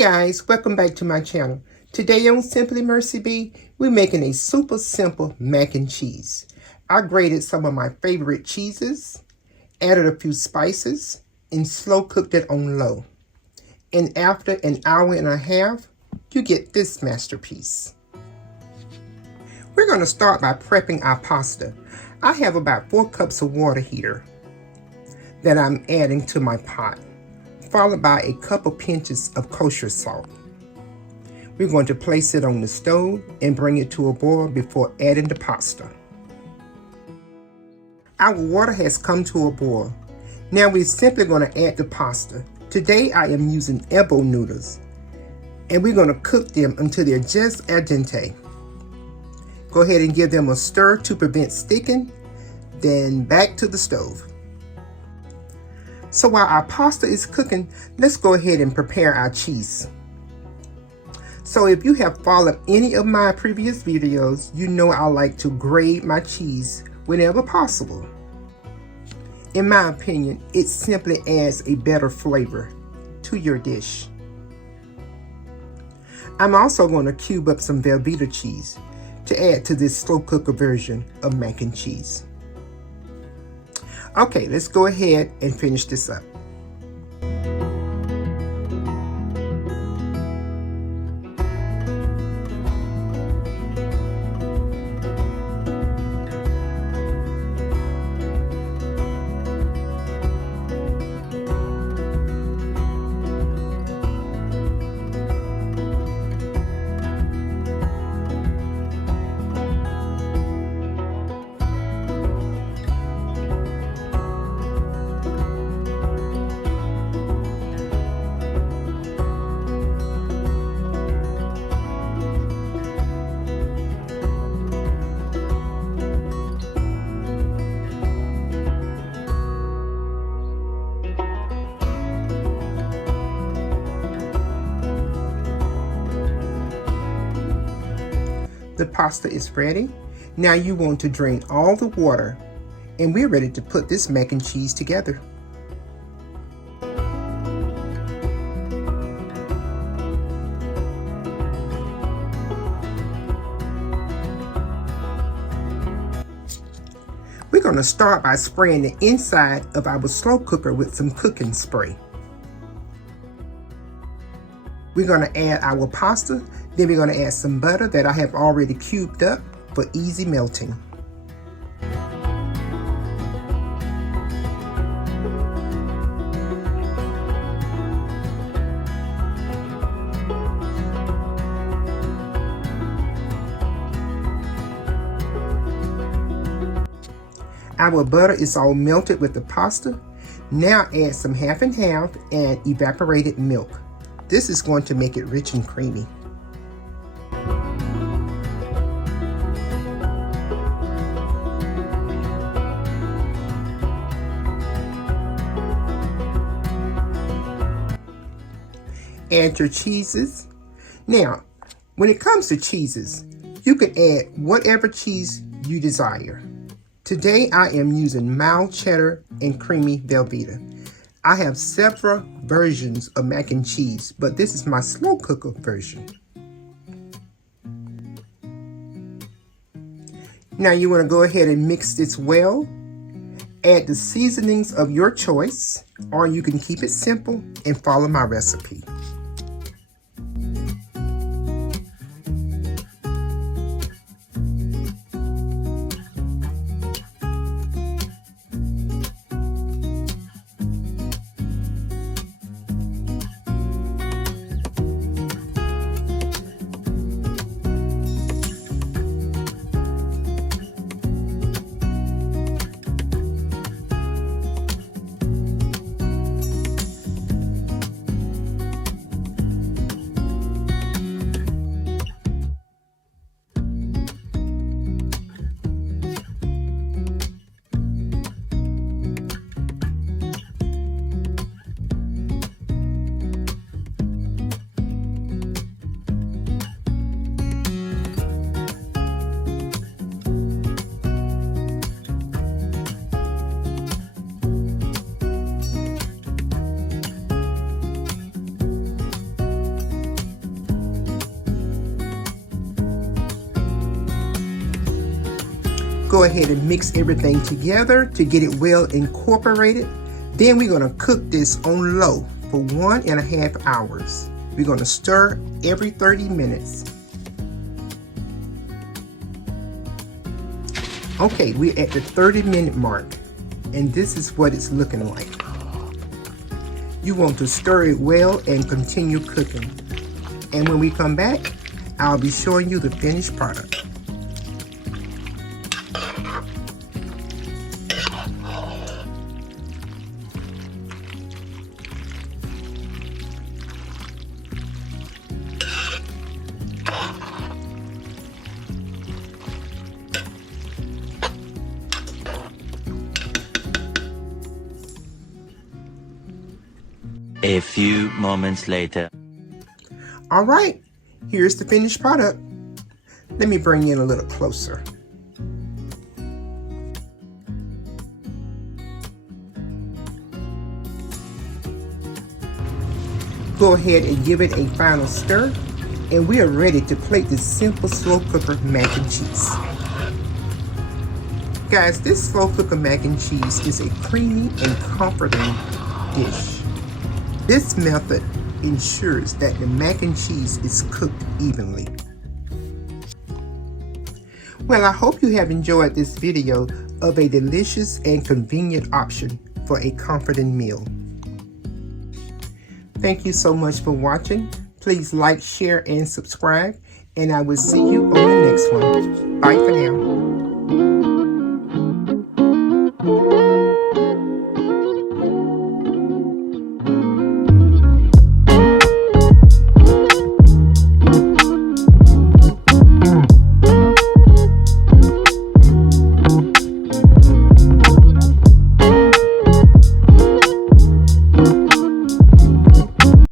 guys, welcome back to my channel. Today on Simply Mercy Be, we're making a super simple mac and cheese. I grated some of my favorite cheeses, added a few spices, and slow cooked it on low. And after an hour and a half, you get this masterpiece. We're going to start by prepping our pasta. I have about 4 cups of water here that I'm adding to my pot, followed by a couple pinches of kosher salt. We're going to place it on the stove and bring it to a boil before adding the pasta. Our water has come to a boil. Now we're simply going to add the pasta. Today I am using elbow noodles, and we're going to cook them until they're just al dente. Go ahead and give them a stir to prevent sticking, then back to the stove. So while our pasta is cooking, let's go ahead and prepare our cheese. So if you have followed any of my previous videos, you know I like to grate my cheese whenever possible. In my opinion, it simply adds a better flavor to your dish. I'm also going to cube up some Velveeta cheese to add to this slow cooker version of mac and cheese. Okay, let's go ahead and finish this up. The pasta is ready. Now you want to drain all the water, and we're ready to put this mac and cheese together. We're going to start by spraying the inside of our slow cooker with some cooking spray. We're going to add our pasta, then we're going to add some butter that I have already cubed up for easy melting. Our butter is all melted with the pasta. Now add some half and half and evaporated milk. This is going to make it rich and creamy. Add your cheeses. Now, when it comes to cheeses, you can add whatever cheese you desire. Today I am using mild cheddar and creamy Velveeta. I have several versions of mac and cheese, but this is my slow cooker version. Now you want to go ahead and mix this well. Add the seasonings of your choice, or you can keep it simple and follow my recipe. Go ahead and mix everything together to get it well incorporated. Then we're going to cook this on low for 1.5 hours. We're going to stir every 30 minutes. Okay, we're at the 30-minute mark, and this is what it's looking like. You want to stir it well and continue cooking. And when we come back, I'll be showing you the finished product. A few moments later. All right, here's the finished product. Let me bring you in a little closer. Go ahead and give it a final stir, and we are ready to plate this simple slow cooker mac and cheese. Guys, this slow cooker mac and cheese is a creamy and comforting dish. This method ensures that the mac and cheese is cooked evenly. Well, I hope you have enjoyed this video of a delicious and convenient option for a comforting meal. Thank you so much for watching. Please like, share, and subscribe, and I will see you on the next one. Bye for now.